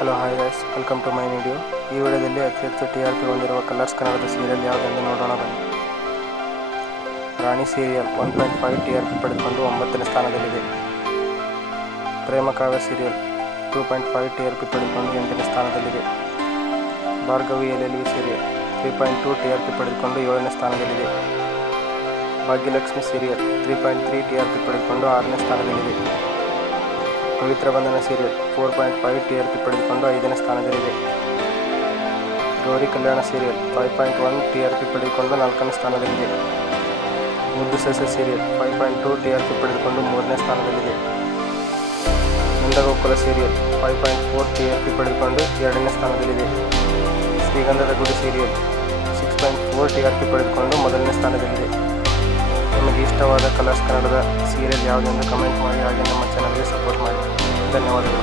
Hello hi guys, welcome to my video. ಈ ವಿಡಿಯೋದಲ್ಲಿ ಅತಿ ಹೆಚ್ಚು TRP ಹೊಂದಿರುವ ಕಲರ್ಸ್ ಕನ್ನಡದ ಸೀರಿಯಲ್ ಯಾವುದೆಂದು ನೋಡೋಣ ಬನ್ನಿ. ರಾಣಿ ಸೀರಿಯಲ್ 1.5 TRP ಪಡೆದುಕೊಂಡು 9ನೇ ಸ್ಥಾನದಲ್ಲಿದೆ. ಪ್ರೇಮಕಾವ್ಯ ಸೀರಿಯಲ್ 2.5 TRP ಪಡೆದುಕೊಂಡು 8ನೇ ಸ್ಥಾನದಲ್ಲಿದೆ. ಭಾರ್ಗವಿ LLV ಸೀರಿಯಲ್ 3.2 TRP ಪಡೆದುಕೊಂಡು 7ನೇ ಸ್ಥಾನದಲ್ಲಿದೆ. ಭಾಗ್ಯಲಕ್ಷ್ಮಿ ಸೀರಿಯಲ್ 3.3 TRP ಪಡೆದುಕೊಂಡು 6ನೇ ಸ್ಥಾನದಲ್ಲಿದೆ. ಪವಿತ್ರ ಬಂಧನ ಸೀರಿಯಲ್ 4.5 TRP ಪಡೆದುಕೊಂಡು 5ನೇ ಸ್ಥಾನದಲ್ಲಿದೆ. ಗೌರಿ ಕಲ್ಯಾಣ ಸೀರಿಯಲ್ 5.1 TRP ಪಡೆದುಕೊಂಡು 4ನೇ ಸ್ಥಾನದಲ್ಲಿದೆ. ಮುದ್ದು ಸಸ್ಯ ಸೀರಿಯಲ್ 5.2 TRP ಪಡೆದುಕೊಂಡು 3ನೇ ಸ್ಥಾನದಲ್ಲಿದೆ. ನಂದಗೋಕುಲ ಸೀರಿಯಲ್ 5.4 TRP ಪಡೆದುಕೊಂಡು 2ನೇ ಸ್ಥಾನದಲ್ಲಿದೆ. ಶ್ರೀಗಂಧದ ಗುಡಿ ಸೀರಿಯಲ್ 6.4 TRP ಪಡೆದುಕೊಂಡು 1ನೇ ಸ್ಥಾನದಲ್ಲಿದೆ. ನಿಮಗೆ ಇಷ್ಟವಾದ ಕಲರ್ಸ್ ಕನ್ನಡದ ಸೀರಿಯಲ್ ಯಾವುದೆಂದು ಕಮೆಂಟ್ ಮಾಡಿ, ಹಾಗೆ ನಮ್ಮ ಚಾನಲ್ಗೆ ಸಪೋರ್ಟ್ ಮಾಡಿ. ಧನ್ಯವಾದಗಳು.